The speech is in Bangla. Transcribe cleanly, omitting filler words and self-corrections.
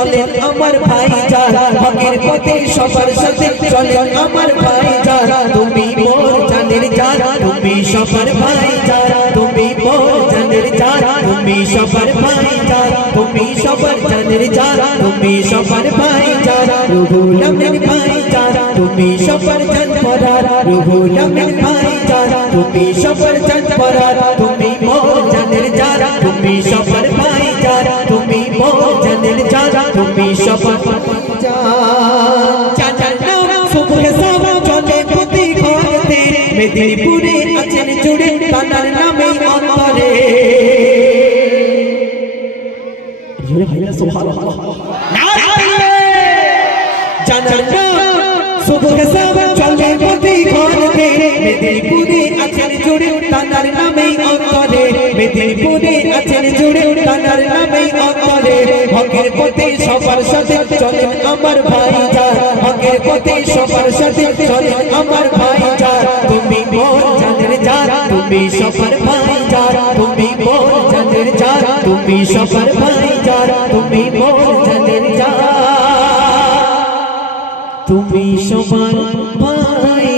চলেন আমার ভাইজান, হকের পথে সবার সাথে চলেন আমার ভাইজান। তুমি মোর জানের জান, তুমি সবার ভাইজান, তুমি মোর জানের জান, তুমি সবার ভাইজান, তুমি সবার জানের জান, তুমি সবার ভাইজান। রুহুল আমিন ভাইজান, তুমি সবার জান পরার, রুহুল আমিন ভাইজান, তুমি সবার জান পরার। তুমি মোর জানের জান, তুমি সবার ভাইজান, তুমি মোর জানের জান, তুমি সবার ভাইজান। চাচার নাম সুবহে সাব চলে প্রতি ঘরেতে, মেদিনীপুরে আছেন জুড়ে তানার নামে অন্তরে। জোরে ভাইয়া সুবহানাল্লাহ। জানার নাম সুবহে সাব চলে প্রতি ঘরেতে, মেদিনীপুরে আছেন জুড়ে তানার নামে অন্তরে, মেদিনীপুরে আছেন জুড়ে তানার নামে অন্তরে। হকের পথে সবার সাথে চলেন আমার ভাইজান, হকের পথে সবার সাথে চলেন আমার ভাইজান। তুমি মোর জানের জান, তুমি সবার ভাইজান, তুমি মোর জানের জান, তুমি সবার ভাইজান, তুমি মোর জানের জান, তুমি সবার ভাই।